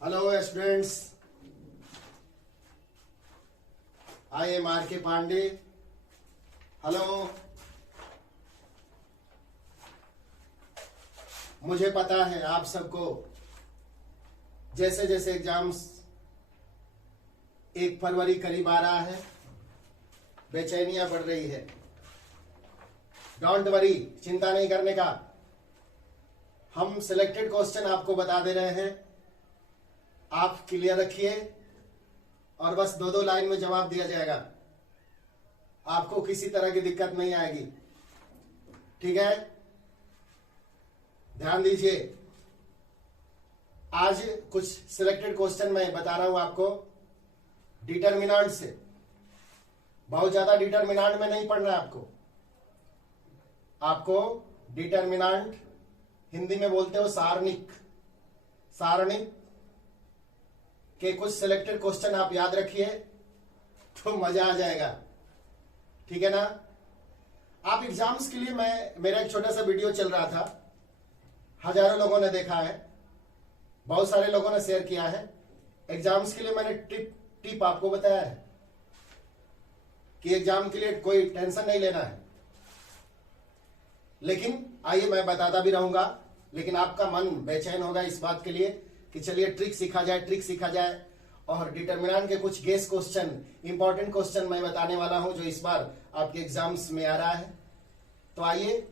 Hello students, I am R.K. Pandey. Hello, मुझे पता है आप सबको जैसे जैसे एग्जाम्स 1 फरवरी करीब आ रहा है, बेचैनियां बढ़ रही है। डोंट वरी, चिंता नहीं करने का। हम सिलेक्टेड क्वेश्चन आपको बता दे रहे हैं, आप क्लियर रखिए और बस 2-2 लाइन में जवाब दिया जाएगा। आपको किसी तरह की दिक्कत नहीं आएगी, ठीक है? ध्यान दीजिए, आज कुछ सिलेक्टेड क्वेश्चन मैं बता रहा हूं आपको डिटर्मिनेंट से। बहुत ज्यादा डिटर्मिनेंट में नहीं पढ़ना है आपको डिटर्मिनेंट हिंदी में बोलते हो सारणिक के कुछ सिलेक्टेड क्वेश्चन आप याद रखिए तो मजा आ जाएगा, ठीक है ना? आप एग्जाम्स के लिए मेरा एक छोटा सा वीडियो चल रहा था, हजारों लोगों ने देखा है, बहुत सारे लोगों ने शेयर किया है। एग्जाम्स के लिए मैंने टिप आपको बताया है कि एग्जाम के लिए कोई टेंशन नहीं लेना है। लेकिन आइए, मैं बताता भी रहूंगा, लेकिन आपका मन बेचैन होगा इस बात के लिए कि चलिए ट्रिक सीखा जाए। और डिटर्मिनेंट के कुछ गेस क्वेश्चन, इंपॉर्टेंट क्वेश्चन मैं बताने वाला हूं जो इस बार आपके एग्जाम्स में आ रहा है। तो आइए,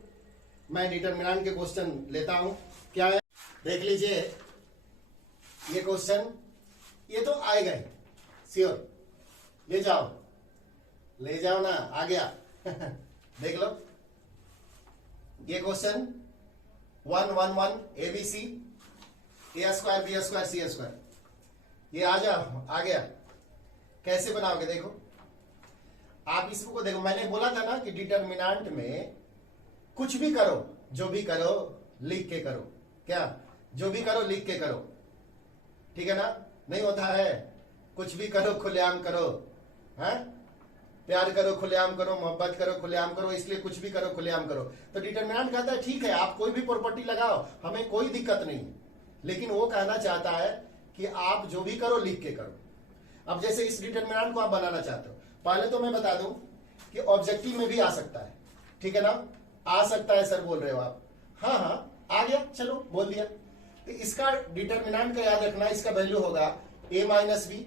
मैं डिटर्मिनेंट के क्वेश्चन लेता हूं। क्या है, देख लीजिए ये क्वेश्चन, ये तो आए गए श्योर। ले जाओ ना, आ गया देख लो ये question 1 1 1 ABC A² B² C²। ये आ गया। कैसे बनाओगे देखो, आप इसको देखो। मैंने बोला था ना कि डिटर्मिनेंट में कुछ भी करो, जो भी करो लिख के करो। क्या? जो भी करो लिख के करो, ठीक है ना? नहीं होता है कुछ भी करो खुलेआम करो, है? प्यार करो खुलेआम करो, मोहब्बत करो खुलेआम करो, इसलिए कुछ भी करो खुलेआम करो। तो डिटर्मिनेंट कहता है ठीक है, आप कोई भी प्रॉपर्टी लगाओ, हमें कोई दिक्कत नहीं है, लेकिन वो कहना चाहता है कि आप जो भी करो लिख के करो। अब जैसे इस डिटर्मिनेंट को आप बनाना चाहते हो, पहले तो मैं बता दूं कि ऑब्जेक्टिव में भी आ सकता है, ठीक है ना? आ सकता है सर बोल रहे हो आप? हाँ आ गया, चलो बोल दिया। तो इसका डिटर्मिनेंट का याद रखना, इसका वैल्यू होगा A - B,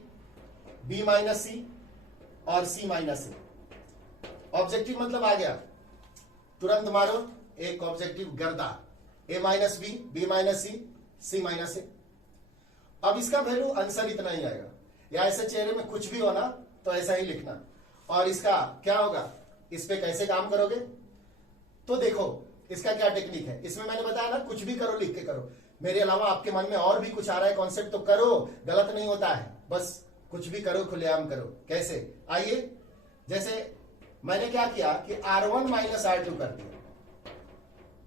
B - C और C - A। ऑब्जेक्टिव मतलब आ गया, तुरंत मारो एक ऑब्जेक्टिव गर्दा, A - B, B - C, C - A। अब इसका वैल्यू आंसर इतना ही आएगा, या ऐसे चेहरे में कुछ भी हो ना तो ऐसा ही लिखना। और इसका क्या होगा, इस पे कैसे काम करोगे? तो देखो इसका क्या टेक्निक है। इसमें मैंने बताया ना, कुछ भी करो लिख के करो। मेरे अलावा आपके मन में और भी कुछ आ रहा है कॉन्सेप्ट तो करो, गलत नहीं होता है, बस कुछ भी करो खुलेआम करो। कैसे? आइए, जैसे मैंने क्या किया कि R1 - R2 कर दिया,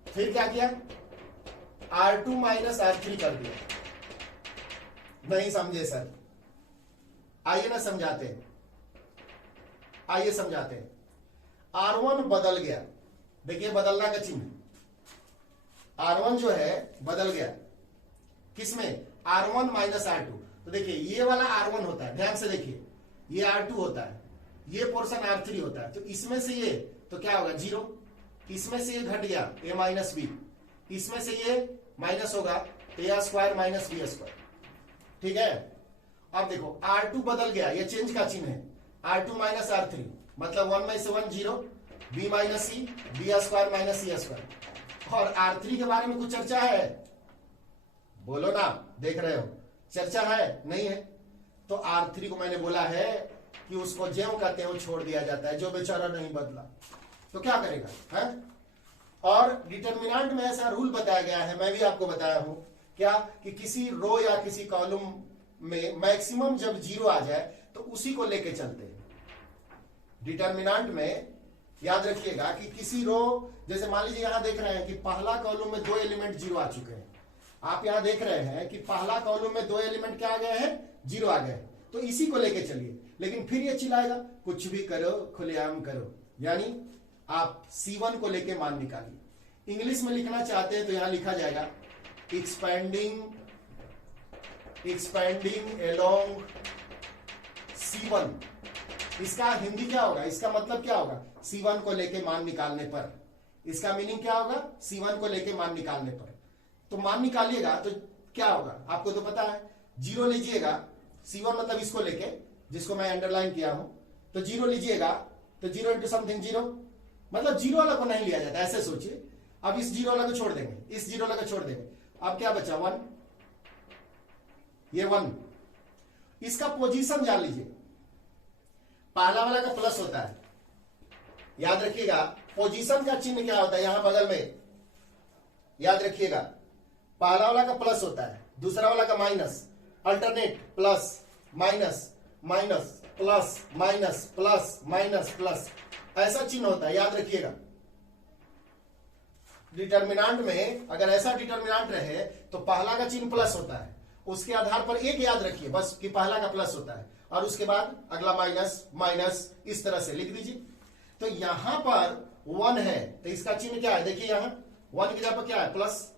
फिर क्या किया R2 - R3 कर दिया। नहीं समझे सर? आइए ना समझाते हैं, R1 बदल गया, देखिए बदलना का चिन्ह, R1 जो है बदल गया किसमें? R1 - R2। तो देखिए ये वाला R1 होता है, ध्यान से देखिए, ये R2 होता है, ये पोर्शन R3 होता है। तो इसमें से ये तो क्या होगा 0, इसमें से ये घट गया A - B, इसमें से ये माइनस होगा A² - B², ठीक है? अब देखो R2 बदल गया, ये चेंज का चिन्ह है, R2 - R3 मतलब 1 में से 1 0, B - C, B² - C²। और R3 के बारे में कुछ चर्चा है? बोलो ना, देख रहे हो, चर्चा है नहीं है? तो R3 को मैंने बोला है कि उसको ज्यों का त्यों छोड़ दिया जाता है, जो बेचारा नहीं बदला। तो क्या करेगा है? और डिटर्मिनेंट में ऐसा रूल बताया गया है, मैं भी आपको बताया हूं, क्या कि किसी रो या किसी कॉलम में मैक्सिमम जब 0 आ जाए तो उसी को लेके चलते हैं। डिटर्मिनेंट में याद रखिएगा कि किसी रो, जैसे मान लीजिए यहां देख रहे हैं कि पहला कॉलम में 2 एलिमेंट 0 आ चुके हैं। आप यहां देख रहे हैं कि पहला कॉलम में 2 एलिमेंट क्या आ गए हैं? 0 आ गए। तो इसी को लेके चलिए, लेकिन फिर ये चिल्लाएगा कुछ भी करो खुलेआम करो, यानी आप C1 को लेके मान निकालिए। इंग्लिश में लिखना चाहते हैं तो यहां लिखा जाएगा एक्सपेंडिंग एक्सपेंडिंग एलोंग C1। इसका हिंदी क्या होगा, इसका मतलब क्या होगा, C1 को लेके मान निकालने पर। इसका मीनिंग क्या होगा, C1 को लेके मान निकालने पर। तो मान निकालिएगा तो क्या होगा, आपको तो पता है, जीरो लीजिएगा, C1 मतलब इसको लेके, जिसको मैं अंडरलाइन किया हूं, तो जीरो लीजिएगा, तो जीरो इंटू समथिंग जीरो, मतलब जीरो वाला को नहीं लिया जाता, ऐसे सोचिए। अब इस जीरो वाला को छोड़ देंगे, इस जीरो वाला को छोड़ देंगे, अब क्या बचा, 1, ये 1। इसका पोजीशन जान लीजिए, पहला वाला का प्लस होता है, याद रखिएगा। पोजीशन का चिन्ह क्या होता है, यहां बगल में याद रखिएगा, पहला वाला का प्लस होता है, दूसरा वाला का minus, alternate plus minus minus plus minus plus minus plus, ऐसा चिन्ह होता है, याद रखिएगा। डिटर्मिनांट में अगर ऐसा डिटर्मिनांट रहे तो पहला का चिन्ह प्लस होता है, उसके आधार पर एक याद रखिए बस कि पहला का प्लस होता है, और उसके बाद अगला माइनस माइनस, इस तरह से लिख दीजिए। तो यहां पर 1 है तो इसका चिन्ह क्या है, देखिए यहां 1 की जगह पर क्या है, प्लस,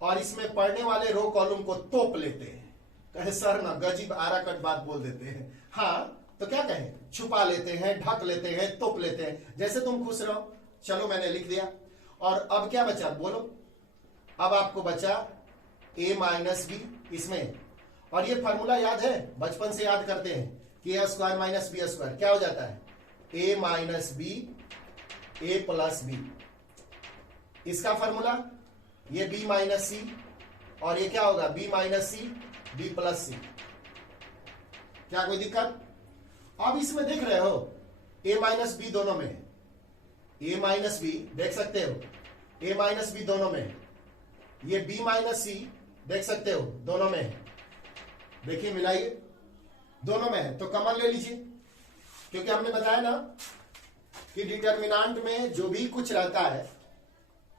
और इसमें पढ़ने वाले रो कॉलम को तोप लेते हैं, कहे सर ना गजीब आराकट बात बोल देते हैं। हाँ तो क्या कहें, छुपा लेते हैं, ढक लेते हैं, तोप लेते हैं, जैसे तुम खुश रहो। चलो मैंने लिख दिया, और अब क्या बचा बोलो, अब आपको बचा a माइनस बी इसमें, और ये फॉर्मूला याद है, बचपन से याद करते हैं कि a square minus B square क्या हो जाता है, a minus B A plus B. इसका फॉर्मूला ये b माइनस सी, और ये क्या होगा, b minus C B plus C. क्या कोई दिक्कत? अब इसमें देख रहे हो a माइनस बी दोनों में है, a माइनस बी देख सकते हो, a माइनस बी दोनों में है, ये b माइनस सी देख सकते हो दोनों में है, देखिए मिलाइए, दोनों में है, तो कॉमन ले लीजिए, क्योंकि हमने बताया ना कि डिटर्मिनांट में जो भी कुछ रहता है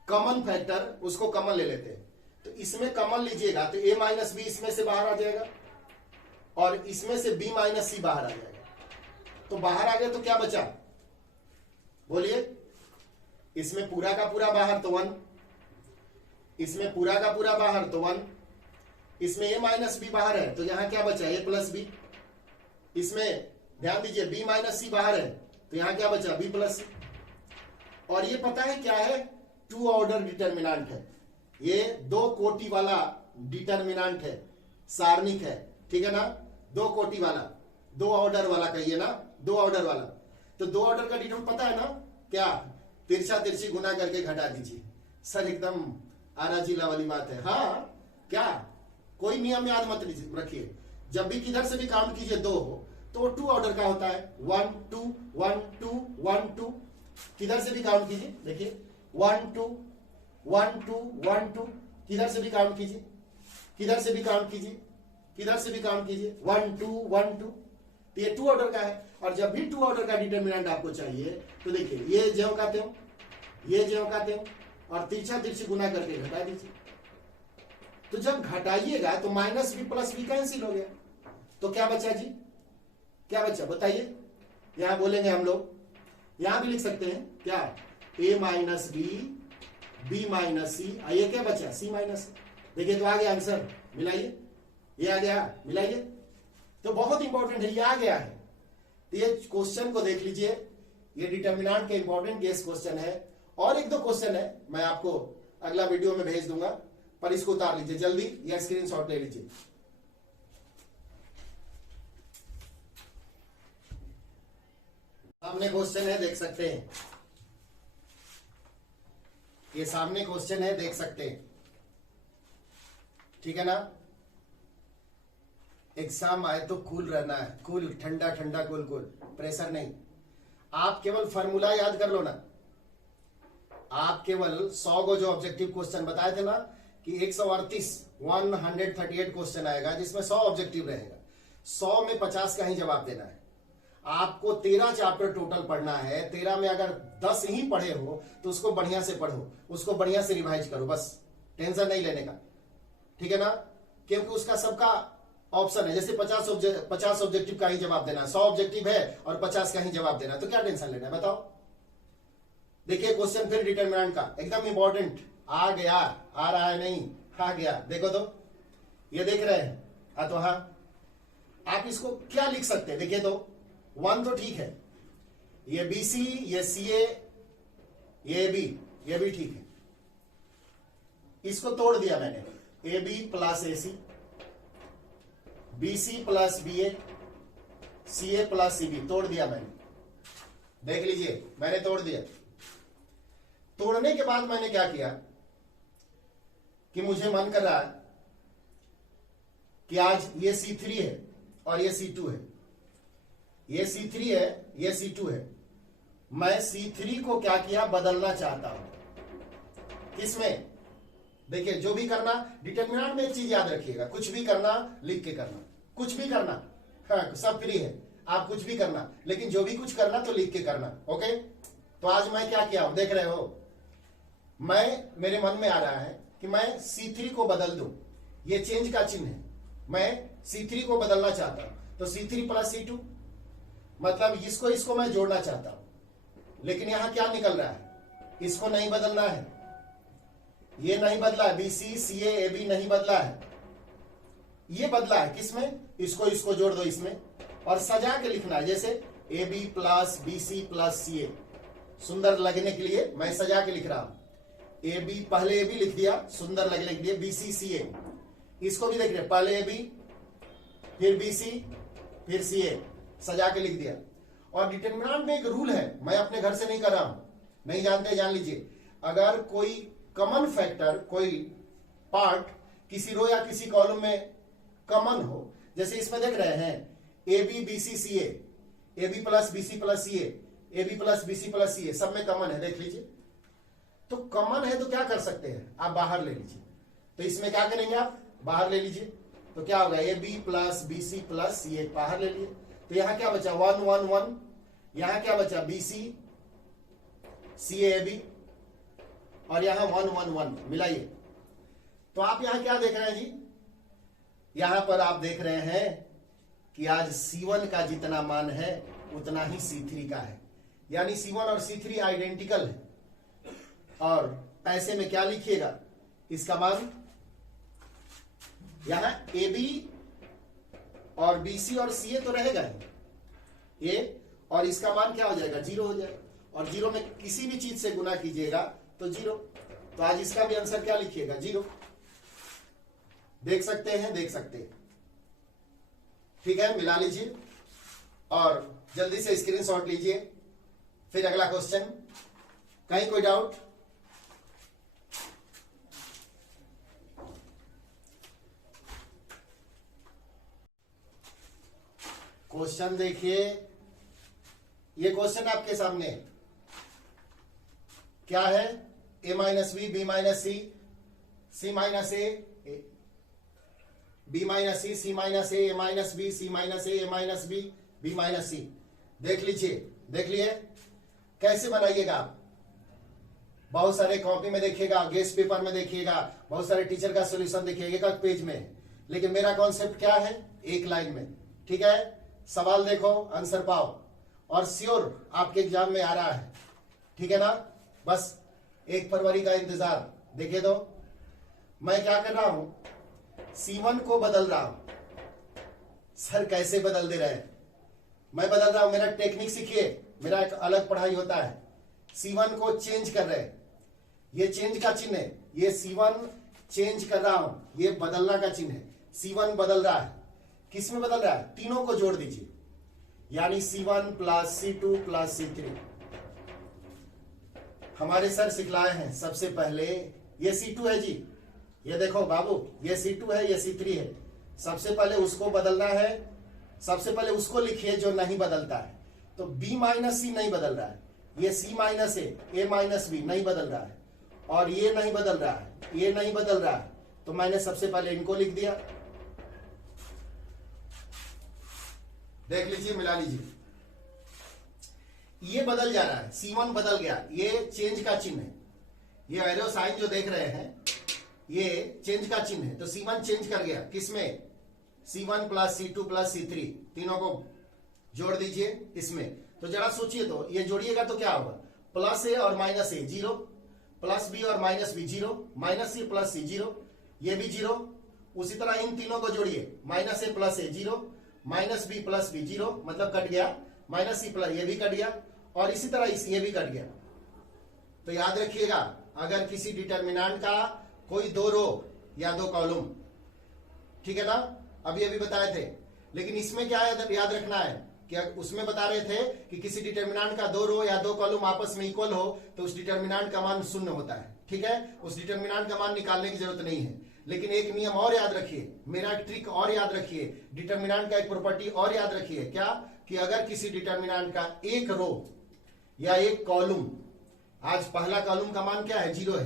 कॉमन फैक्टर उसको कॉमन ले लेते हैं। तो इसमें कॉमन लीजिएगा तो a माइनस बी इसमें से बाहर आ जाएगा, और इसमें से b माइनस सी बाहर आ जाएगा। तो बाहर आ गया तो क्या बचा, बोलिए, इसमें पूरा का पूरा बाहर तो 1, इसमें पूरा का पूरा बाहर तो 1, इसमें a माइनस बी बाहर है तो यहां क्या बचा, a प्लस बी, इसमें ध्यान दीजिए b माइनस सी बाहर है तो यहां क्या बचा, b प्लस सी। और ये पता है क्या है, 2 ऑर्डर डिटर्मिनांट है, ये 2 कोटि वाला डिटर्मिनांट है, सारणिक है, ठीक है ना, 2 कोटि वाला, 2 ऑर्डर वाला कहिए ना, 2 ऑर्डर वाला। तो 2 ऑर्डर का डिटर्मिनेंट पता है ना क्या, तिरछा तिरछी गुना करके घटा दीजिए। सर एकदम आरा जिला वाली बात है, हाँ क्या, कोई नियम याद मत रखिए, जब भी किधर से भी काउंट कीजिए 2 हो तो 2 ऑर्डर का होता है, 1 2 1 2 1 2, किधर से भी काउंट कीजिए, देखिए 1 2 1 2 1 2, किधर से भी काउंट कीजिए, किधर से भी काउंट कीजिए, किधर से भी काउंट कीजिए, 1 2 1 2, तो ये 2 ऑर्डर का है। और जब भी 2 ऑर्डर का डिटर्मिनेंट आपको चाहिए तो देखिए ये ज्यों का त्यों, ये ज्यों का त्यों, और तिरछा तिरछी गुना करके घटा दीजिए। तो जब घटाइएगा तो minus B plus B cancel हो गया, तो क्या बचा जी, क्या बचा बताइए, यहां बोलेंगे हम लोग, यहां भी लिख सकते हैं क्या, a minus B B minus C, ये क्या बचा, c माइनस। देखिए तो आ गया आंसर, मिलाइए, ये आ गया, मिलाइए। तो बहुत इंपॉर्टेंट है, ये आ गया है। तो ये क्वेश्चन को देख लीजिए, ये डिटर्मिनेंट के इंपॉर्टेंट गेस क्वेश्चन है, और 1-2 क्वेश्चन है मैं आपको अगला वीडियो में भेज दूंगा, पर इसको उतार लीजिए जल्दी, या स्क्रीनशॉट ले लीजिए। सामने क्वेश्चन है, देख सकते हैं, ये सामने क्वेश्चन है, देख सकते हैं, ठीक है ना। एग्जाम आए तो कूल रहना है, कूल, ठंडा ठंडा कूल कूल, प्रेशर नहीं। आप केवल फॉर्मूला याद कर लो ना, आप केवल 100 को जो ऑब्जेक्टिव क्वेश्चन बताए थे ना कि 138 क्वेश्चन आएगा जिसमें 100 ऑब्जेक्टिव रहेगा, 100 में 50 का ही जवाब देना है। आपको 13 चैप्टर टोटल पढ़ना है, 13 में अगर 10 ही पढ़े हो तो उसको बढ़िया से पढ़ो, उसको बढ़िया से रिवाइज करो, बस टेंशन नहीं लेने का, ठीक है ना। क्योंकि उसका सबका ऑप्शन है, जैसे 50 ऑब्जेक्टिव का ही जवाब देना, 100 ऑब्जेक्टिव है और 50 का ही जवाब देना, तो क्या टेंशन लेना है बताओ। देखिए क्वेश्चन फिर डिटर्मिनेंट का एकदम इंपॉर्टेंट आ गया, आ रहा है नहीं, आ गया, देखो तो ये देख रहे हैं अथवा आप इसको क्या लिख सकते हैं, देखिए तो 1 तो ठीक है, ये BC, ये CA, ये AB, ये भी ठीक है। इसको तोड़ दिया मैंने, AB plus AC, BC plus BA, CA plus CB, तोड़ दिया मैंने। देख लीजिए मैंने तोड़ दिया। तोड़ने के बाद मैंने क्या किया कि मुझे मन कर रहा है कि आज ये C3 है और ये C2 है, ये C3 है, ये C2 है। मैं C3 को क्या किया, बदलना चाहता हूं। किसमें? देखिए जो भी करना, डिटरमिनेंट में एक चीज याद रखिएगा, कुछ भी करना लिख के करना, कुछ भी करना, हाँ सब फ्री है, आप कुछ भी करना, लेकिन जो भी कुछ करना तो लिख के करना। ओके, तो आज मैं क्या किया हूं, देख रहे हो, मेरे मन में आ रहा है कि मैं C3 को बदल दूं। ये चेंज का चिन्ह है, मैं C3 को बदलना चाहता हूं। तो C3 प्लस C2, मतलब इसको मैं जोड़ना चाहता हूं। लेकिन यहां क्या निकल रहा है, इसको नहीं बदलना है, ये नहीं बदला है, BC, CA, AB नहीं बदला है, ये बदला है किसमें, इसको जोड़ दो इसमें और सजा के लिखना है, जैसे AB plus BC plus CA, सुंदर लगने के लिए मैं सजा के लिख रहा हूं। AB, पहले AB लिख दिया, सुंदर लगने के लिए, BC CA, इसको भी देख रहे, पहले AB फिर BC फिर CA, सजा के लिख दिया। और डिटरमिनेंट में एक रूल है, मैं अपने घर से नहीं कर रहा हूं, नहीं जानते जान लीजिए, अगर कोई कॉमन फैक्टर, कोई पार्ट किसी रो या किसी कॉलम में कॉमन हो, जैसे इसमें देख रहे हैं AB BC CA, AB plus BC plus CA, AB plus BC plus CA, सब में कॉमन है, देख लीजिए। तो कॉमन है तो क्या कर सकते हैं, आप बाहर ले लीजिए। तो इसमें क्या करेंगे, आप बाहर ले लीजिए, तो क्या होगा, AB plus BC plus CA, बाहर ले लिए। तो यहां क्या बचा, 1 1 1, यहां क्या बचा, BC CA AB, और यहां 1 1 1, मिलाइए। तो आप यहां क्या देख रहे हैं जी, यहां पर आप देख रहे हैं कि आज C1 का जितना मान है उतना ही C3 का है, यानी C1 और C3 आइडेंटिकल है। और पैसे में क्या लिखिएगा, इसका मान यहां AB और BC और CA तो रहेगा ही, A, और इसका मान क्या हो जाएगा, 0 हो जाएगा। और 0 में किसी भी चीज से गुना कीजिएगा तो 0। तो आज इसका भी आंसर क्या लिखिएगा, 0। देख सकते हैं, देख सकते हैं, ठीक है, मिला लीजिए और जल्दी से स्क्रीनशॉट लीजिए। फिर अगला क्वेश्चन, कहीं कोई डाउट? क्वेश्चन देखिए, ये क्वेश्चन आपके सामने क्या है, A minus B, B minus C, C minus A, B minus C, C minus A, A minus B, C minus A, A minus B, B minus C. देख लीजिए, देख लिए कैसे बनाइएगा आप, बहुत सारे कॉपी में देखिएगा, गेस्ट पेपर में देखिएगा, बहुत सारे टीचर का सॉल्यूशन देखिएगा, एक पेज में। लेकिन मेरा कॉन्सेप्ट क्या है, एक लाइन में, ठीक है। सवाल देखो, आंसर पाओ, और श्योर आपके एग्जाम में आ रहा है, ठीक है ना। बस 1 फरवरी का इंतजार, देखिए तो मैं क्या कर रहा हूं, C1 को बदल रहा हूं। सर कैसे बदल दे रहे हैं, मैं बदल रहा हूं, मेरा टेक्निक सीखिए, मेरा एक अलग पढ़ाई होता है। C1 को चेंज कर रहे हैं, ये चेंज का चिन्ह है, ये C1 चेंज कर रहा हूं, ये बदलना का चिन्ह है। C1 बदल रहा है, किस में बदल रहा है, तीनों को जोड़ दीजिए, यानी C1 plus C2 plus C3। हमारे सर सिखलाए हैं सबसे पहले, ये C2 है जी, ये देखो बाबू, ये C2 है, ये C3 है। सबसे पहले उसको बदलना है, सबसे पहले उसको लिखिए जो नहीं बदलता है। तो B माइनस सी नहीं बदल रहा है, ये C minus A minus B नहीं बदल रहा है, और ये नहीं बदल रहा है, ये नहीं बदल रहा है। तो मैंने सबसे पहले इनको लिख दिया, देख लीजिए, मिला लीजिए, ये बदल जा रहा है, C1 बदल गया, ये चेंज का चिन्ह है, ये एरो साइन जो देख रहे हैं ये चेंज का चिन्ह है। तो C1 चेंज कर गया, किसमें, C1 plus C2 plus C3, तीनों को जोड़ दीजिए इसमें। तो जरा सोचिए, तो ये जोड़िएगा तो क्या होगा, प्लस A और माइनस A 0, प्लस B और minus B 0, minus C plus C 0, ये भी 0, उसी तरह इन तीनों को जोड़िए, माइनस ए प्लस ए 0, माइनस बी प्लस बी 0, मतलब कट गया, माइनस सी प्लस ये भी कट गया, और इसी तरह ये भी कट गया। तो याद रखिएगा, अगर किसी डिटर्मिनेंट का कोई दो रो या दो कॉलम, ठीक है ना, अभी बताए थे, लेकिन इसमें क्या याद रखना है कि उसमें बता रहे थे कि किसी डिटर्मिनेंट का दो रो या दो कॉलम आपस में इक्वल हो तो उस डिटर्मिनेंट का मान शून्य होता है, ठीक है। उस डिटर्मिनेंट का मान निकालने की जरूरत नहीं है। लेकिन एक नियम और याद रखिए, मेरा ट्रिक और याद रखिए, डिटर्मिनेंट का एक प्रॉपर्टी और याद रखिए, क्या कि अगर किसी डिटर्मिनेंट का एक रो या एक कॉलम, आज पहला कॉलम का मान क्या है 0 है,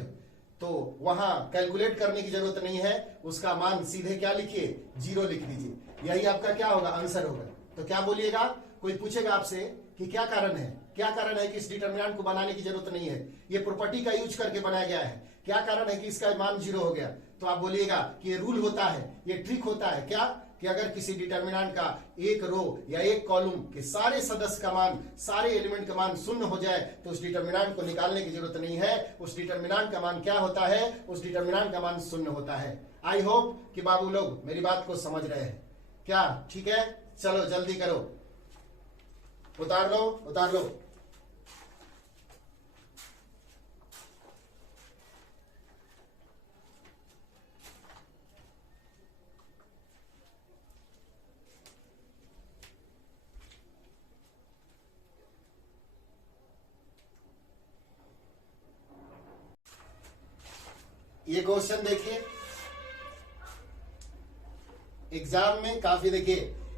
तो वहां कैलकुलेट करने की जरूरत नहीं है, उसका मान सीधे क्या लिखिए 0 लिख दीजिए, यही आपका क्या होगा आंसर होगा। तो क्या बोलिएगा, कोई पूछेगा आपसे कि क्या कारण है कि इस डिटर्मिनेंट को बनाने की जरूरत नहीं है, ये प्रॉपर्टी का यूज करके बनाया गया है, क्या कारण है कि इसका मान 0 हो गया, तो आप बोलिएगा कि ये रूल होता है, ये ट्रिक होता है, क्या कि अगर किसी डिटर्मिनेंट का एक रो या एक कॉलम के सारे सदस्य का मान, सारे एलिमेंट का मान शून्य हो जाए तो उस डिटर्मिनेंट को निकालने की जरूरत नहीं है, उस डिटर्मिनेंट का मान क्या होता है, उस डिटर्मिनेंट का मान शून्य होता है। आई होप कि बाबू लोग मेरी बात को समझ रहे हैं, क्या ठीक है, चलो जल्दी करो, उतार लो। ये क्वेश्चन देखिए, एग्जाम में काफी, देखिए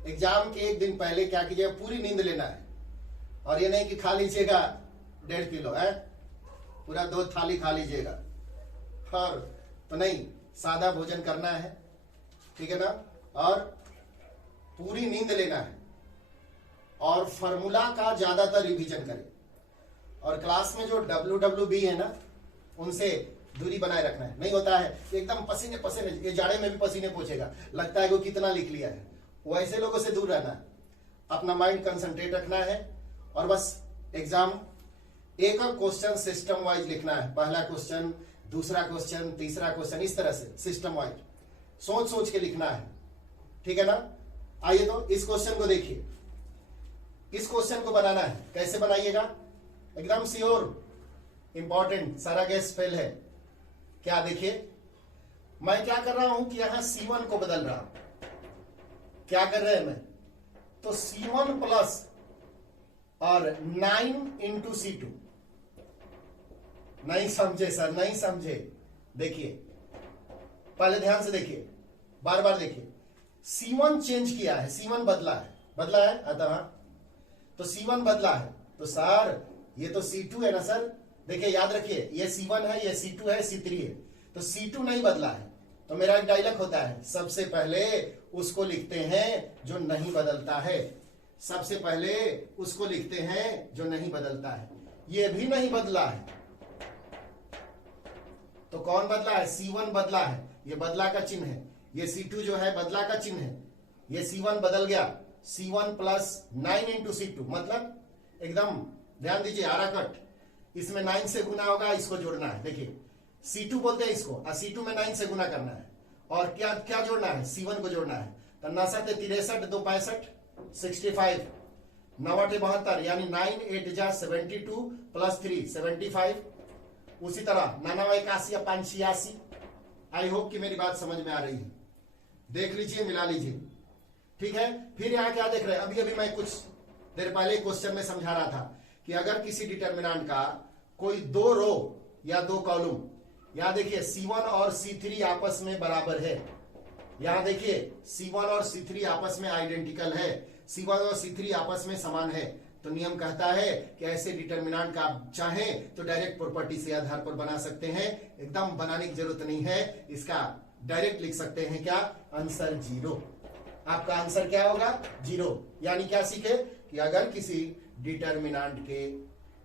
एग्जाम के एक दिन पहले क्या कीजिएगा, पूरी नींद लेना है, और ये नहीं कि खा लीजिएगा 1.5 किलो है, पूरा 2 थाली खा लीजिएगा, और तो नहीं, सादा भोजन करना है, ठीक है ना, और पूरी नींद लेना है, और फॉर्मूला का ज्यादातर रिवीजन करें, और क्लास में जो WWB है ना, उनसे दूरी बनाए रखना है। नहीं होता है एकदम पसीने, ये जाड़े में भी पसीने पूछेगा, लगता है वो कितना लिख लिया है, वैसे लोगों से दूर रहना है, अपना माइंड कंसंट्रेट रखना है, और बस एग्जाम एक क्वेश्चन सिस्टम वाइज लिखना है, पहला क्वेश्चन, दूसरा क्वेश्चन, तीसरा क्वेश्चन, इस तरह से सिस्टम वाइज सोच के लिखना है, ठीक है ना। आइए तो इस क्वेश्चन को देखिए, इस क्वेश्चन को बनाना है, कैसे बनाइएगा, एकदम श्योर, इंपॉर्टेंट, सारा गैस फेल है। क्या देखिए, मैं क्या कर रहा हूं कि यहां C1 को बदल रहा हूं, क्या कर रहे हैं मैं, तो C1 प्लस और 9 इंटू C2, नहीं समझे सर, नहीं समझे, देखिए पहले ध्यान से देखिए, बार देखिए, C1 चेंज किया है, C1 बदला है अतः, तो C1 बदला है, तो सर ये तो C2 है ना सर, देखिए याद रखिए, ये C1 है, ये C2 है, C3 है, तो C2 नहीं बदला है। तो मेरा एक डायलॉग होता है, सबसे पहले उसको लिखते हैं जो नहीं बदलता है, सबसे पहले उसको लिखते हैं जो नहीं बदलता है, ये भी नहीं बदला है, तो कौन बदला है, C1 बदला है, ये बदला का चिन्ह है, ये C2 जो है बदला का चिन्ह है, ये C1 बदल गया, C1 प्लस 9 इंटू C2, मतलब एकदम ध्यान दीजिए, आरा कट, इसमें 9 से गुना होगा, इसको जोड़ना है, देखिए C2 बोलते हैं इसको, और C2 में 9 से गुना करना है, और क्या जोड़ना है, C1 को जोड़ना है, तो 9 7 63 2 65 65, 9 8 72, यानी 9 8 जा 72 प्लस 3 75, उसी तरह 9 81 5 86। आई होप कि मेरी बात समझ में आ रही है, देख लीजिए, मिला लीजिए, ठीक है। फिर यहाँ क्या देख रहे हैं, अभी मैं कुछ देर पहले क्वेश्चन में समझा रहा था कि अगर किसी डिटर्मिनेंट का कोई दो रो या दो कॉलम, यहां देखिए C1 और C3 आपस में बराबर है, यहां देखिए C1 और C3 आपस में आइडेंटिकल है, C1 और C3 आपस में समान है, तो नियम कहता है कि ऐसे डिटर्मिनेंट का आप चाहें तो डायरेक्ट प्रॉपर्टी से आधार पर बना सकते हैं, एकदम बनाने की जरूरत नहीं है, इसका डायरेक्ट लिख सकते हैं, क्या आंसर 0, आपका आंसर क्या होगा 0। यानी क्या सीखे कि अगर किसी डिटर्मिनेंट के,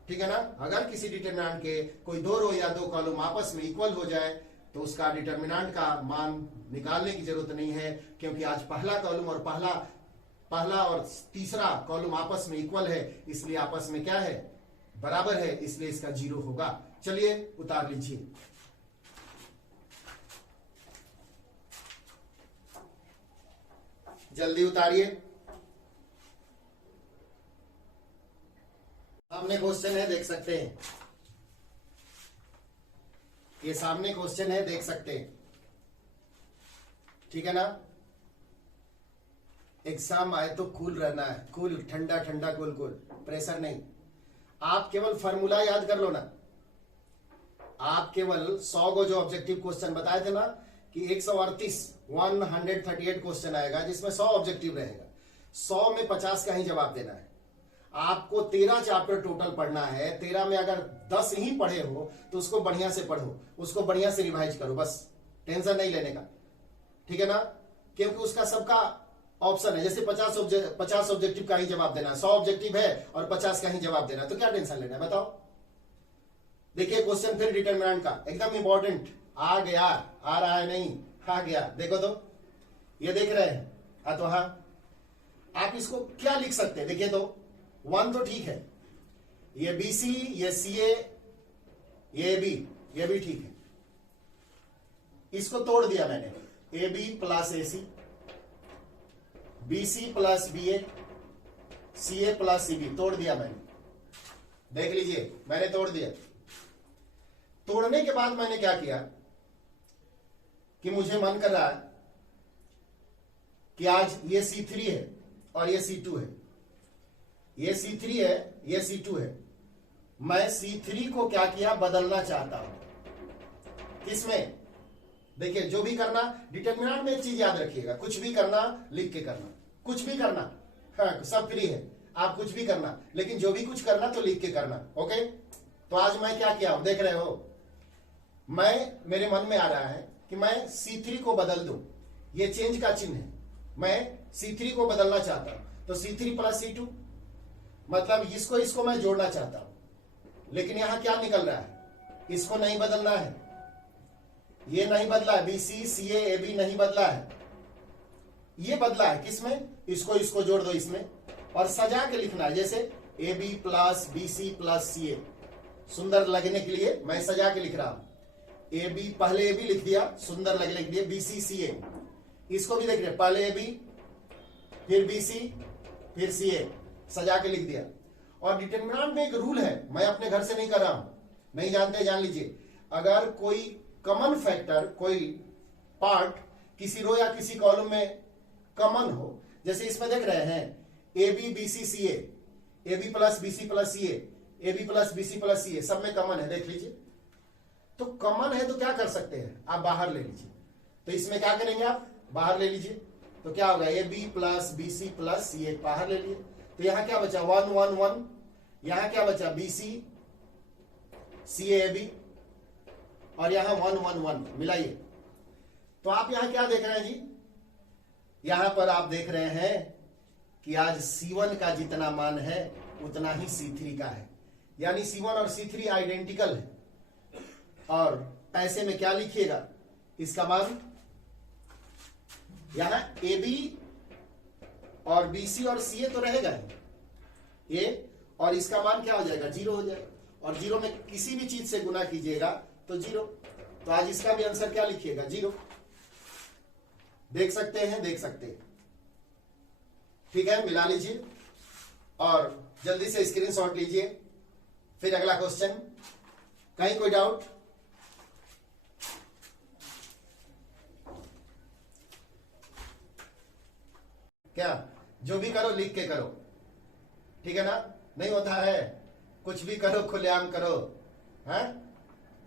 ठीक है ना, अगर किसी डिटर्मिनेंट के कोई दो रो या दो कॉलम आपस में इक्वल हो जाए तो उसका डिटर्मिनेंट का मान निकालने की जरूरत नहीं है, क्योंकि आज पहला कॉलम और पहला और तीसरा कॉलम आपस में इक्वल है, इसलिए आपस में क्या है, बराबर है, इसलिए इसका 0 होगा। चलिए उतार लीजिए, जल्दी उतारिए। सामने क्वेश्चन है, देख सकते हैं। ये सामने क्वेश्चन है, देख सकते हैं। ठीक है ना। एग्जाम आए तो कूल रहना है, कूल, ठंडा ठंडा, कूल कूल, प्रेशर नहीं। आप केवल फॉर्मूला याद कर लो ना। आप केवल 100 को जो ऑब्जेक्टिव क्वेश्चन बताए थे ना कि 138 क्वेश्चन आएगा जिसमें 100 ऑब्जेक्टिव रहेगा, 100 में 50 का ही जवाब देना है। आपको 13 चैप्टर टोटल पढ़ना है। 13 में अगर 10 ही पढ़े हो तो उसको बढ़िया से पढ़ो, उसको बढ़िया से रिवाइज करो, बस टेंशन नहीं लेने का। ठीक है ना। क्योंकि उसका सबका ऑप्शन है, जैसे 50 ऑब्जेक्टिव का ही जवाब देना है, 100 ऑब्जेक्टिव है और 50 का ही जवाब देना है, तो क्या टेंशन लेना है बताओ। देखिए क्वेश्चन फिर डिटरमिनेंट का एकदम इंपॉर्टेंट आ गया, आ रहा है नहीं, आ गया। देखो तो ये देख रहे हैं, हाँ तो हाँ। आप इसको क्या लिख सकते हैं, देखिए तो 1 तो ठीक है, ये बीसी, ये सीए, ये बी, ये भी ठीक है। इसको तोड़ दिया मैंने, A B plus A C, BC plus B A, C A plus C B, तोड़ दिया मैंने। देख लीजिए मैंने तोड़ दिया। तोड़ने के बाद मैंने क्या किया कि मुझे मन कर रहा है कि आज ये C3 है और ये C2 है, ये C3 है, ये C2 है। मैं C3 को क्या किया, बदलना चाहता हूं। किसमें, देखिए जो भी करना, डिटरमिनेंट में एक चीज याद रखिएगा, कुछ भी करना लिख के करना, कुछ भी करना, हाँ सब फ्री है, आप कुछ भी करना, लेकिन जो भी कुछ करना तो लिख के करना। ओके। तो आज मैं क्या किया, देख रहे हो, मेरे मन में आ रहा है कि मैं C3 को बदल दूं। ये चेंज का चिन्ह है, मैं C3 को बदलना चाहता हूं। तो C3 प्लस C2, मतलब इसको मैं जोड़ना चाहता हूं। लेकिन यहां क्या निकल रहा है, इसको नहीं बदलना है, ये नहीं बदला है, BC CA AB नहीं बदला है, ये बदला है किसमें, इसको जोड़ दो इसमें और सजा के लिखना है, जैसे AB plus BC plus CA। सुंदर लगने के लिए मैं सजा के लिख रहा हूं। AB, पहले AB लिख दिया, सुंदर लगने के लिए BC CA। इसको भी देख रहे, पहले AB फिर BC फिर CA, सजा के लिख दिया। और डिटरमिनेंट में एक रूल है, मैं अपने घर से नहीं कर रहा हूं, नहीं जानते जान लीजिए। अगर कोई कॉमन फैक्टर, कोई पार्ट किसी रो या किसी कॉलम में कॉमन हो, जैसे इसमें देख रहे हैं AB BC CA, AB plus BC plus CA, AB plus BC plus CA, सब में कॉमन है, देख लीजिए। तो कॉमन है तो क्या कर सकते हैं, आप बाहर ले लीजिए। तो इसमें क्या करेंगे, आप बाहर ले लीजिए, तो क्या होगा, AB plus BC plus CA, बाहर ले लिए। तो यहां क्या बचा, 1 1 1, यहां क्या बचा, BC CA AB, और यहां 1 1 1, मिलाइए। तो आप यहां क्या देख रहे हैं जी, यहां पर आप देख रहे हैं कि आज C1 का जितना मान है उतना ही C3 का है, यानी C1 और C3 आइडेंटिकल है। और पैसे में क्या लिखिएगा, इसका मान यहां AB और BC और CA तो रहेगा ही, ये, और इसका मान क्या हो जाएगा, 0 हो जाएगा। और 0 में किसी भी चीज से गुना कीजिएगा तो 0। तो आज इसका भी आंसर क्या लिखिएगा, 0। देख सकते हैं, देख सकते हैं। ठीक है, मिला लीजिए और जल्दी से स्क्रीनशॉट लीजिए। फिर अगला क्वेश्चन, कहीं कोई डाउट, क्या, जो भी करो लिख के करो, ठीक है ना। नहीं होता है, कुछ भी करो खुलेआम करो, है,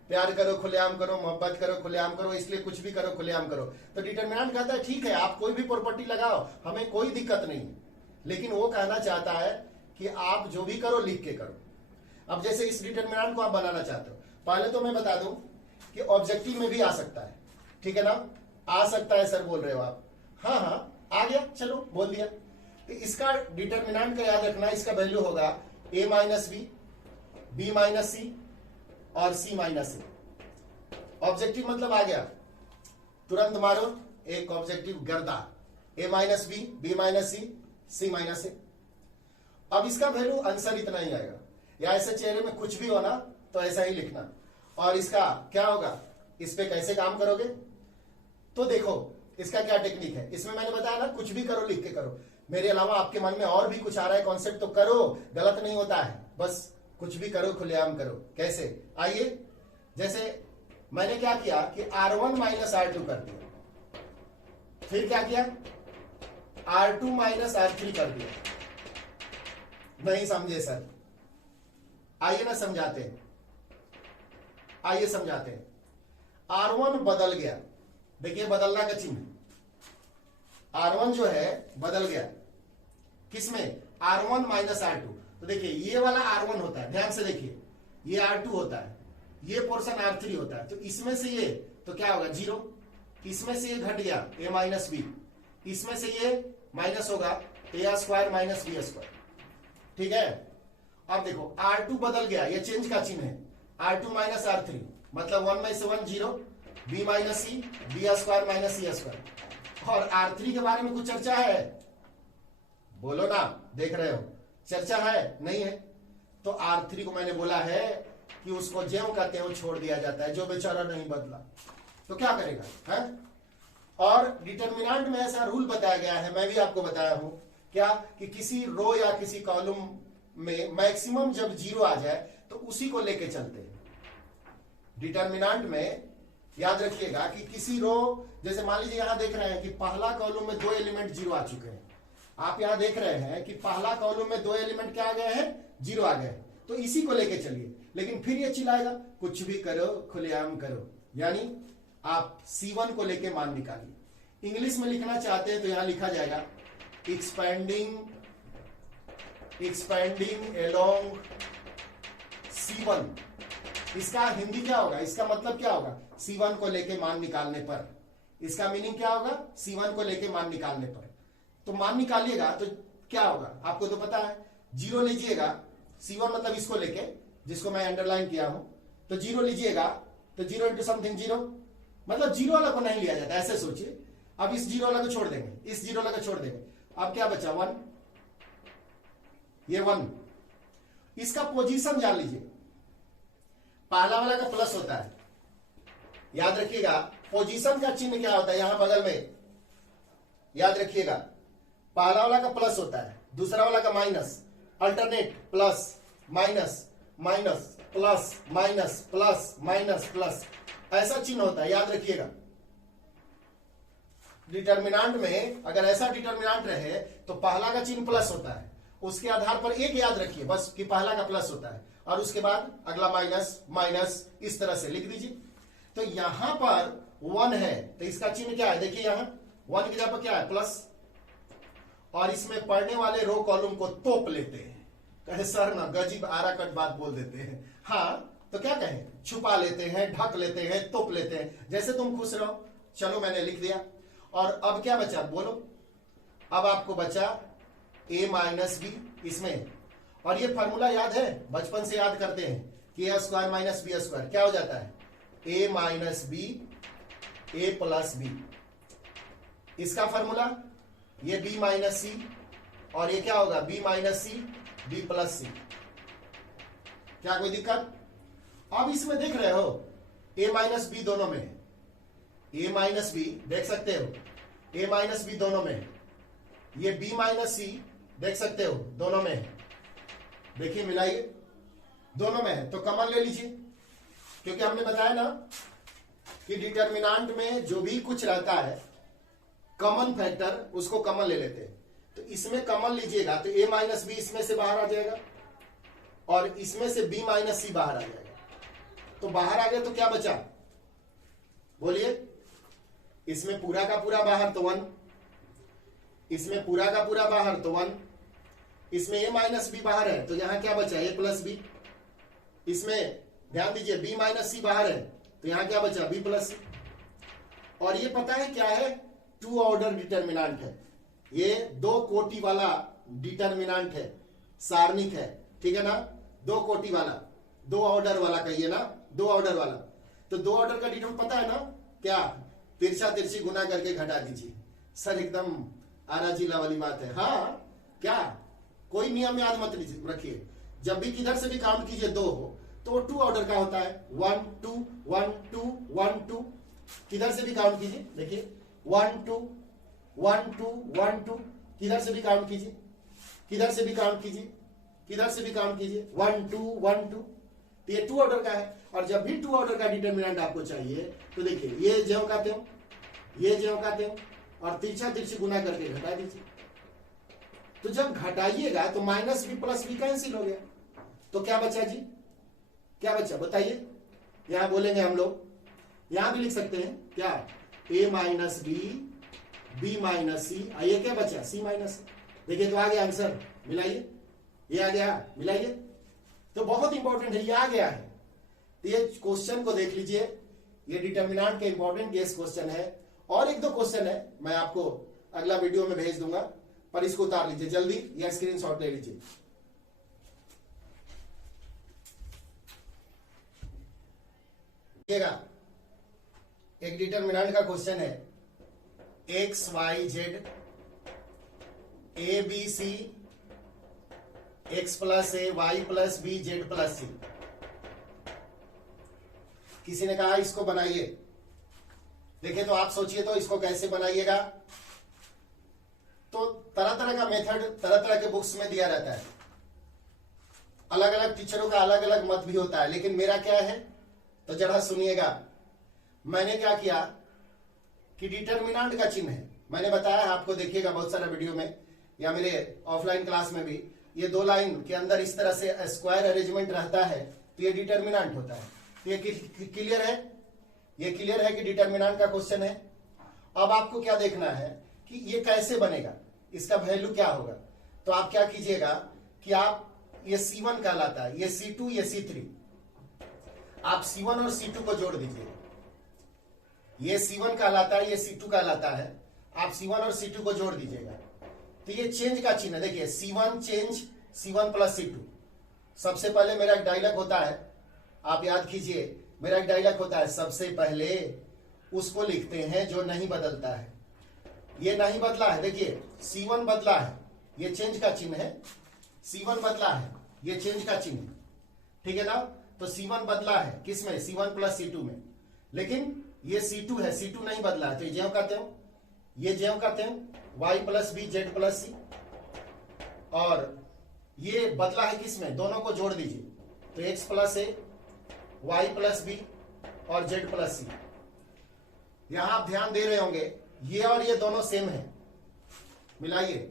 प्यार करो खुलेआम करो, मोहब्बत करो खुलेआम करो, इसलिए कुछ भी करो खुलेआम करो। तो डिटरमिनेंट कहता है ठीक है आप कोई भी प्रॉपर्टी लगाओ, हमें कोई दिक्कत नहीं है, लेकिन वो कहना चाहता है कि आप जो भी करो लिख के करो। अब जैसे इस डिटरमिनेंट को आप बनाना चाहते हो, पहले तो मैं बता दूं कि ऑब्जेक्टिव में भी आ सकता है, ठीक है ना, आ सकता है सर बोल रहे हो आप, हाँ हाँ आ गया, चलो बोल दिया। तो इसका डिटरमिनेंट का याद रखना, इसका वैल्यू होगा A minus B minus C और C माइनस A। ऑब्जेक्टिव मतलब आ गया, तुरंत मारो, एक ऑब्जेक्टिव गर्दा, A minus B minus C minus A। अब इसका वैल्यू आंसर इतना ही आएगा, या ऐसे चेहरे में कुछ भी होना तो ऐसा ही लिखना। और इसका क्या होगा, इस पे कैसे काम करोगे, तो देखो इसका क्या टेक्निक है, इसमें मैंने बताया ना कुछ भी करो, लिख के करो। मेरे अलावा आपके मन में और भी कुछ आ रहा है कॉन्सेप्ट तो करो, गलत नहीं होता है, बस कुछ भी करो, खुलेआम करो। कैसे, आइए, जैसे मैंने क्या किया कि R1 माइनस R2 कर दिया, फिर क्या किया R2 माइनस R3 कर दिया। नहीं समझे सर, आइए ना समझाते हैं, आइए समझाते हैं। R1 बदल गया, देखिए बदलना का चिन्ह, R1 जो है बदल गया, किसमें, R1 माइनस R2। तो देखिए ये वाला R1 होता है, ध्यान से देखिए, ये R2 होता है, ये पोर्शन R3 होता है, तो इसमें से ये तो क्या होगा 0, इसमें से ये घट गया a माइनस बी, इसमें से ये माइनस होगा a square minus B square, ठीक है। अब देखो R2 बदल गया, ये चेंज का चिन्ह है, R2 माइनस R3 मतलब 1 में से 1 0, b minus C, B square minus सी स्क्वायर। और R3 के बारे में कुछ चर्चा है, बोलो ना, देख रहे हो, चर्चा है नहीं है, तो R3 को मैंने बोला है कि उसको ज्यों का त्यों छोड़ दिया जाता है, जो बेचारा नहीं बदला तो क्या करेगा, है? और डिटरमिनेंट में ऐसा रूल बताया गया है, मैं भी आपको बताया हूं, क्या कि किसी रो या किसी कॉलम में मैक्सिमम जब 0 आ जाए तो उसी को लेके चलते हैं। डिटरमिनेंट में याद रखिएगा कि किसी रो, जैसे मान लीजिए यहां देख रहे हैं कि पहला कॉलम में 2 एलिमेंट 0 आ चुके हैं, आप यहां देख रहे हैं कि पहला कॉलम में 2 एलिमेंट क्या आ गए हैं, 0 आ गए, तो इसी को लेके चलिए। लेकिन फिर ये चिल्लाएगा कुछ भी करो, खुलेआम करो, यानी आप C1 को लेके मान निकालिए। इंग्लिश में लिखना चाहते हैं तो यहां लिखा जाएगा एक्सपेंडिंग अलोंग C1। इसका हिंदी क्या होगा, इसका मतलब क्या होगा, C1 को लेके मान निकालने पर, इसका मीनिंग क्या होगा, C1 को लेके मान निकालने पर। तो मान निकालिएगा तो क्या होगा, आपको तो पता है, 0 लीजिएगा, C1 मतलब इसको लेके, जिसको मैं अंडरलाइन किया हूं, तो 0 लीजिएगा तो 0 इंटू समथिंग 0, मतलब 0 वाला को नहीं लिया जाता, ऐसे सोचिए। अब इस 0 वाला को छोड़ देंगे, इस 0 वाला को छोड़ देंगे, अब क्या बचा 1, ये 1। इसका पोजीशन जान लीजिए, पहला वाला का प्लस होता है, याद रखिएगा पोजीशन का चिन्ह क्या होता है, यहां बगल में याद रखिएगा, पहला वाला का प्लस होता है, दूसरा वाला का minus, alternate plus minus minus plus minus plus minus plus, ऐसा चिन्ह होता है, याद रखिएगा। डिटरमिनेंट में अगर ऐसा डिटरमिनेंट रहे तो पहला का चिन्ह प्लस होता है, उसके आधार पर एक याद रखिए बस कि पहला का प्लस होता है, और उसके बाद अगला माइनस माइनस, इस तरह से लिख दीजिए। तो यहां पर 1 है तो इसका चिन्ह क्या है, देखिए यहां 1 की जगह पर क्या है, प्लस, और इसमें पढ़ने वाले रो कॉलम को तोप लेते हैं, कहे सर ना गजीब आराकट बात बोल देते हैं, हाँ तो क्या कहें, छुपा लेते हैं, ढक लेते हैं, तोप लेते हैं, जैसे तुम खुश रहो। चलो मैंने लिख दिया, और अब क्या बचा बोलो, अब आपको बचा a माइनस बी इसमें, और ये फॉर्मूला याद है, बचपन से याद करते हैं कि a square minus B square क्या हो जाता है, a minus B a plus B, इसका फॉर्मूला ये b माइनस सी, और ये क्या होगा b minus C b plus C. क्या कोई दिक्कत, अब इसमें देख रहे हो a माइनस बी दोनों में है, a माइनस बी देख सकते हो, a माइनस बी दोनों में है, ये b माइनस सी देख सकते हो दोनों में है, देखिए मिलाइए, दोनों में है, तो कॉमन ले लीजिए, क्योंकि हमने बताया ना कि डिटरमिनेंट में जो भी कुछ रहता है कॉमन फैक्टर उसको कॉमन ले लेते हैं। तो इसमें कॉमन लीजिएगा तो a माइनस बी इसमें से बाहर आ जाएगा, और इसमें से b माइनस सी बाहर आ जाएगा, तो बाहर आ गया तो क्या बचा, बोलिए, इसमें पूरा का पूरा बाहर तो 1, इसमें पूरा का पूरा बाहर तो 1, इसमें a माइनस बी बाहर है तो यहां क्या बचा a प्लस बी, इसमें ध्यान दीजिए b माइनस सी बाहर है तो यहां क्या बचा b प्लस सी। और ये पता है क्या है, 2 ऑर्डर डिटरमिनेंट है, ये 2 कोटि वाला डिटरमिनेंट है, सारणिक है, ठीक है ना, 2 कोटि वाला, 2 ऑर्डर वाला कहिए ना, 2 ऑर्डर वाला। तो 2 ऑर्डर का डिटरमिनेंट पता है ना क्या, तिरछा तिरछी गुना करके घटा दीजिए। सर एकदम आरा जिला वाली बात है, हाँ क्या, कोई नियम याद मत रखिए, जब भी किधर से भी काउंट कीजिए 2 हो तो 2 ऑर्डर का होता है, 1 2 1 2 1 2, किधर से भी काउंट कीजिए, देखिए 1 2 1 2 1 2, किधर से भी काउंट कीजिए, किधर से भी काउंट कीजिए, किधर से भी काउंट कीजिए, 1 2 1 2। तो ये 2 ऑर्डर का है। और जब भी 2 ऑर्डर का डिटर्मिनेंट आपको चाहिए तो देखिए ये ज्यों का त्यों, ये ज्यों का त्यों, और तिरछा तिरछी गुना करके घटा दीजिए। तो जब घटाइएगा तो minus B plus B cancel हो गया, तो क्या बचा जी, क्या बचा बताइए। यहां बोलेंगे हम लोग, यहां भी लिख सकते हैं क्या, a minus B, B minus C, ये क्या बचा सी माइनस। देखिए तो आ गया आंसर, मिलाइए, ये आ गया, मिलाइए। तो बहुत इंपॉर्टेंट है, ये आ गया है। तो ये क्वेश्चन को देख लीजिए, ये डिटर्मिनेंट के इंपॉर्टेंट केस क्वेश्चन है। और एक दो क्वेश्चन है, मैं आपको अगला वीडियो में भेज दूंगा, पर इसको उतार लीजिए जल्दी या स्क्रीनशॉट ले लीजिए। देखिएगा, एक डिटर्मिनेंट का क्वेश्चन है, X Y Z A B C X plus A Y plus B Z plus C. किसी ने कहा इसको बनाइए। देखिए तो आप सोचिए तो इसको कैसे बनाइएगा। तो तरह तरह का मेथड तरह तरह के बुक्स में दिया रहता है, अलग अलग टीचरों का अलग अलग मत भी होता है, लेकिन मेरा क्या है तो जरा सुनिएगा। मैंने क्या किया कि डिटर्मिनेंट का चिन्ह है, मैंने बताया है आपको, देखिएगा बहुत सारा वीडियो में या मेरे ऑफलाइन क्लास में भी, ये 2 लाइन के अंदर इस तरह से स्क्वायर अरेंजमेंट रहता है तो ये डिटर्मिनेंट होता है। तो ये क्लियर है, ये क्लियर है कि डिटर्मिनेंट का क्वेश्चन है। अब आपको क्या देखना है कि ये कैसे बनेगा, इसका वैल्यू क्या होगा। तो आप क्या कीजिएगा कि आप, ये C1 कहलाता है, ये C2, ये C3, आप C1 और C2 को जोड़ दीजिए। ये C1 कहलाता है, ये C2 कहलाता है, आप C1 और C2 को जोड़ दीजिएगा। तो ये चेंज का चिन्ह है, देखिए C1 change C1 plus C2। सबसे पहले मेरा एक डायलॉग होता है, आप याद कीजिए, मेरा एक डायलॉग होता है, सबसे पहले उसको लिखते हैं जो नहीं बदलता है। ये नहीं बदला है, देखिए C1 बदला है, ये चेंज का चिन्ह है। C1 बदला है, ये चेंज का चिन्ह, ठीक है ना। तो C1 बदला है किसमें, C1 प्लस C2 में, लेकिन ये C2 है, C2 नहीं बदला है। तो ये ज्यों का त्यों, ये ज्यों का त्यों, y plus B Z plus C, और ये बदला है किसमें, दोनों को जोड़ दीजिए। तो x plus A, Y plus B और जेड प्लस सी। यहां आप ध्यान दे रहे होंगे, ये और ये दोनों सेम है, मिलाइए,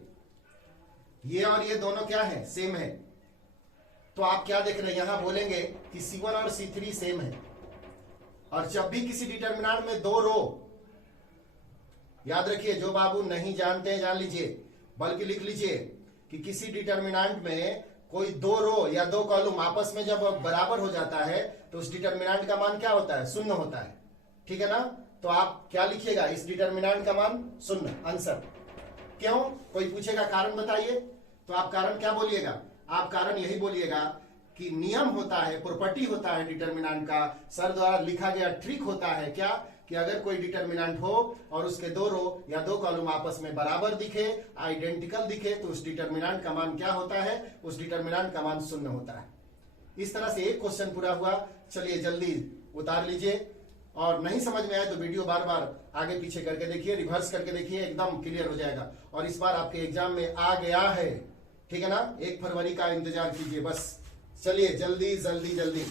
ये और ये दोनों क्या है, सेम है। तो आप क्या देख रहे हैं, यहां बोलेंगे कि C1 और C3 सेम है। और जब भी किसी डिटर्मिनेंट में 2 रो, याद रखिए, जो बाबू नहीं जानते हैं जान लीजिए, बल्कि लिख लीजिए कि किसी डिटर्मिनेंट में कोई 2 रो या 2 कॉलम आपस में जब बराबर हो जाता है तो उस डिटर्मिनेंट का मान क्या होता है, शून्य होता है, ठीक है ना। तो आप क्या लिखिएगा, इस डिटर्मिनेंट का मान शून्य, आंसर। क्यों, कोई पूछेगा कारण बताइए, तो आप कारण क्या बोलिएगा, आप कारण यही बोलिएगा कि नियम होता है, प्रॉपर्टी होता है डिटर्मिनेंट का, सर द्वारा लिखा गया ट्रिक होता है क्या, कि अगर कोई डिटर्मिनेंट हो और उसके 2 रो या 2 कॉलम आपस में बराबर दिखे, आइडेंटिकल दिखे, तो उस डिटर्मिनेंट का मान क्या होता है, उस डिटर्मिनेंट का मान शून्य होता है। इस तरह से एक क्वेश्चन पूरा हुआ। चलिए जल्दी उतार लीजिए, और नहीं समझ में आए तो वीडियो बार बार आगे पीछे करके देखिए, रिवर्स करके देखिए, एकदम क्लियर हो जाएगा। और इस बार आपके एग्जाम में आ गया है, ठीक है ना। 1 फरवरी का इंतजार कीजिए बस। चलिए जल्दी जल्दी जल्दी।